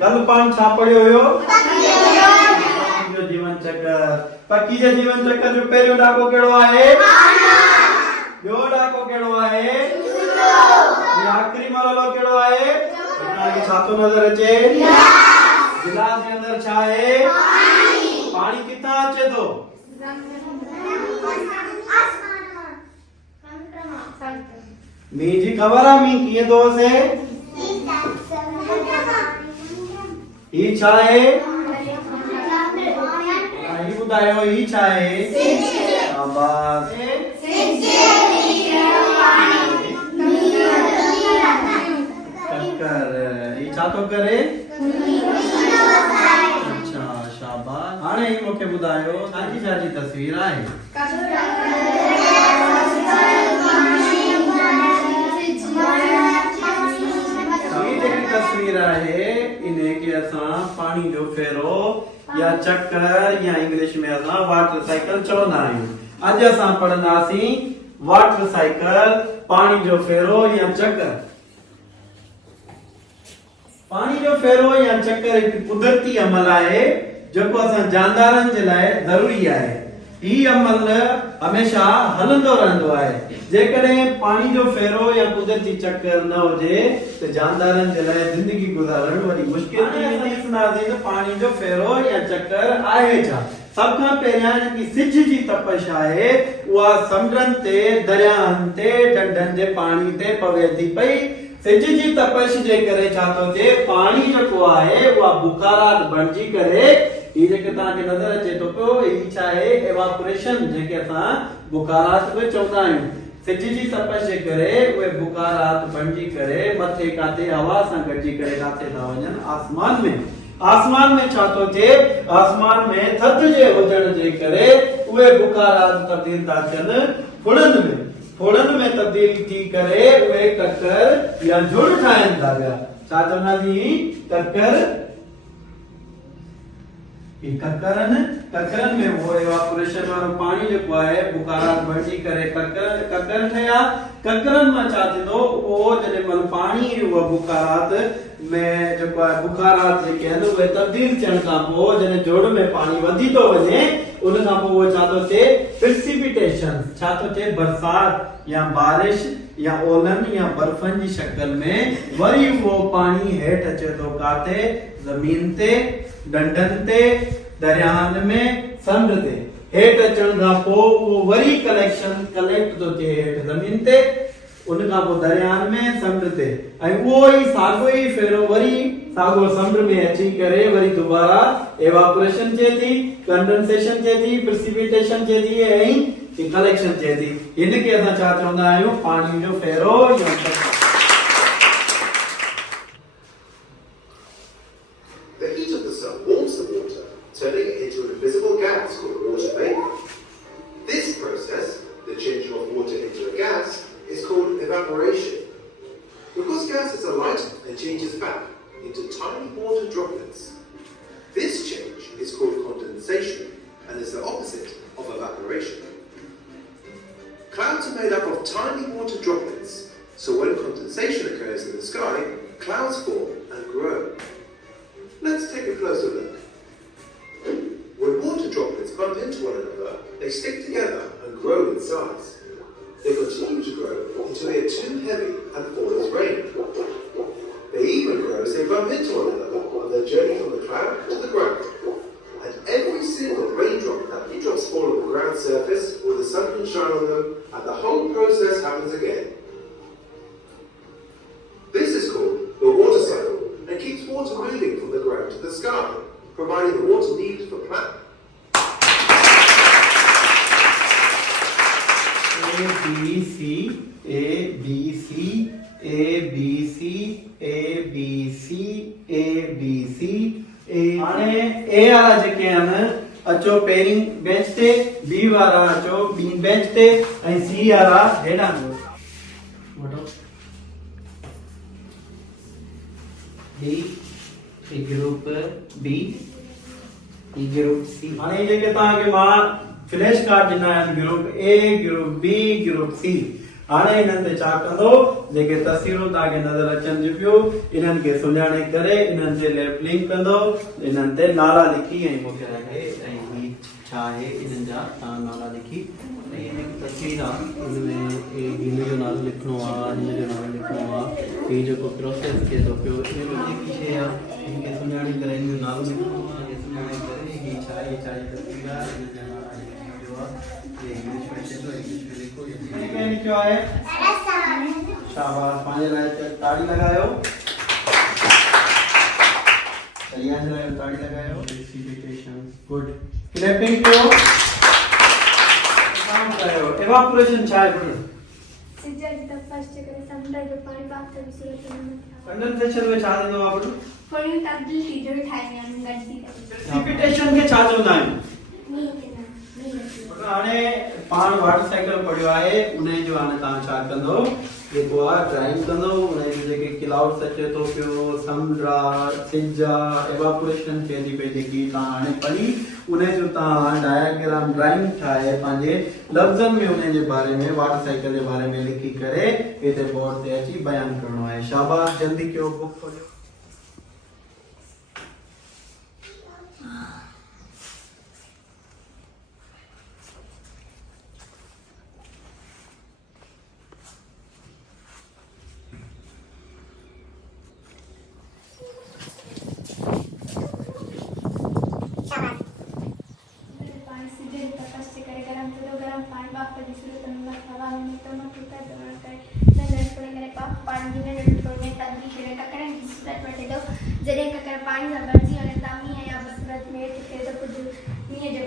कल पाण छा पढ़ियो हुयो? पाणी जो जीवन चक्र। पखी जे जीवन चक्र जो पहिरियों ॾाको कहिड़ो आहे? ॿियो ॾाको कहिड़ो आहे? ऐं आख़िरी मरहलो कहिड़ो आहे? तव्हांखे छा थो नज़र अचे? गिलास जे अंदर छा आहे? पाणी किथां अचे थो? मींहं जी ख़बर आहे मींहं कीअं थो वसे? ही छा आहे? ही ॿुधायो ही छा आहे? शाबाश। कक्कर ही छा थो करे? अच्छा शाबाश। हाणे ही मूंखे ॿुधायो छाजी तस्वीर आहे? तस्वीर आहे इन्हे के असां पानी जो फेरो या चक्कर या इंग्लिश में असां वाटर साइकिल चवंदा आहियूं। अॼु असां पढ़ंदासीं वाटर साइकिल, पानी जो फेरो या चक्कर। पानी जो फेरो या चक्कर एक कुदरती अमल आहे जेको असां जानदारनि जे लाइ ज़रूरी आहे। ही अमल हमेशा हलंदो रहंदो आहे। जेकॾहिं पानी जो फेरो या कुदरती चक्कर न हुजे त जानदारनि जे लाइ ज़िंदगी गुज़ारण वॾी मुश्किल थी वेंदी। ॾिसंदासीं त पानी जो फेरो या चक्कर आहे छा। सब खां पहिरियां जेकी सिज जी तपश आहे उहा समुंडनि ते, दरियाहनि ते, ढंढनि जे पाणी ते पवे थी पई। सिज जी तपश जे करे छा थो थिए? पाणी जेको आहे उहा बुखारात बणिजी करे ही जेके तव्हांखे नज़र अचे थो पियो ही छा आहे? एवापोरेशन, जेके असां बुखारात बि चवंदा आहियूं। सिज जी तपश जे करे उहे बुखारात बणिजी करे मथे काथे हवा सां गॾिजी करे काथे था वञनि? आसमान में। आसमान में छा थो थिए? आसमान में थधि जे हुजण जे करे उहे बुखारात तब्दील था थियनि फुड़नि में। फुड़नि में तब्दील थी करे उहे ककर या झुड़ ठाहिनि था पिया। छा चवंदासीं? ककर। ई ककरनि में वो एवापोरेशन वारो पानी जेको आहे बुखारात बणिजी करे ककर ठहिया। ककरनि मां छा थींदो? उहो जॾहिं महिल पाणी उहा बुखारात में जेको आहे बुखारात जेके आहिनि उहे तब्दील थियण खां पोइ जॾहिं जोड़ में पाणी वधी थो वञे उन खां पोइ उहो छा थो थिए? प्रिसिपिटेशन, छा थो थिए? बरसात या बारिश या ओलनि या बर्फनि जी शक्ल में वरी उहो पाणी हेठि अचे थो। काथे? ज़मीन ते, ढंढनि ते, दरियाहनि में, समुंड ते। हेठि अचण खां पोइ उहो वरी कलेक्ट थो थिए हेठि ज़मीन ते, उन खां पोइ दरियाहनि में, समुंड ते। ऐं उहो ई साॻियो ई फेरो वरी साॻियो समुंड में अची करे वरी दोबारा एवापोरेशन थिए थी, कंडेंसेशन थिए थी, प्रिसिपिटेशन थिए थी ऐं कलेक्शन थिए थी। हिनखे असां छा चवंदा आहियूं? पाणी जो फेरो या चक्कर। turning it into an invisible gas called water vapor. This process, the changing of water into a gas, is called evaporation. Because gases are light, it changes back into tiny water droplets. This change is called condensation and is the opposite of evaporation. Clouds are made up of tiny water droplets, so when condensation occurs in the sky, clouds form and grow. Let's take a closer look. When water droplets bump into one another, they stick together and grow in size. They continue to grow until they are too heavy and fall as rain. They even grow as they bump into one another on their journey from the cloud to the ground. And every single raindrop that drops fall on the ground surface where the sun can shine on them, and the whole process happens again. This is called the water cycle and keeps water moving from the ground to the sky, providing the water needed for plants. हाणे ए वाला जेके आहिनि अचो पहिरीं बेंच ते, बी वारा अचो B bench ते ऐं सी वारा हेॾां वठो। बी ग्रुप बी, ई ग्रुप सी। हाणे जेके तव्हांखे मां फ्लैश कार्ड ॾिना आहिनि group A, group B, group C. हाणे इन्हनि ते छा कंदो जेके तस्वीरूं तव्हांखे नज़र अचनि थियूं पियूं इन्हनि खे सुञाणे करे इन्हनि ते लेफ्ट लिंक कंदो इन्हनि ते नाला लिखी ऐं मूंखे लॻे ऐं ही छा आहे इन्हनि जा तव्हां नाला लिखी ऐं हिन तस्वीर आहे इनमें हिन जो नालो लिखिणो आहे हिन जो नालो लिखिणो आहे हीउ जेको प्रोसेस थिए थो पियो इन में जेकी शइ आहे हिनखे सुञाणे करे हिन जो नालो लिखिणो आहे इहे सुञाणे करे हीउ छा आहे तस्वीर आहे हिन जा नाला लिखिणो आहे ये इंग्लिश में चलो इंग्लिश में लिखो ये लिखो है शाबाश पांच लाए ताड़ी लगायो सही आंसर है ताड़ी लगायो प्रेसिपिटेशन गुड क्लैपिंग करो काम करो एवापोरेशन छा है बोलो सिंचाई जी तक फर्स्ट करे समुद्र जो पानी बात कर सूरत में कंडेंसेशन में छा देंदो आप बोलो फॉर यू तब्दीली जो ठाई में गड्डी प्रेसिपिटेशन के छा चवंदा आहिनि हाणे पाण वाटर साइकिल पढ़ियो आहे उन जो हाणे तव्हां छा कंदो जेको आहे ड्राइंग कंदो उन जो जेके क्लाउड्स अचे थो पियो समुंड सिज एवापोरेशन थिए थी पई जेकी तव्हां हाणे पढ़ी उन जो तव्हां डायग्राम ड्राइंग ठाहे पंहिंजे लफ़्ज़नि में उन जे बारे में वाटर साइकिल जे बारे में लिखी करे हिते बोर्ड ते अची बयान करणो आहे शाबाश जल्दी कयो बुक खोलियो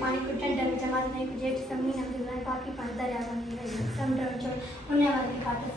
पानी कुछ जमा नहीं कुछ जमा नहीं बाकी पानी दरिया में समुद्र में उन्हें वाले खाते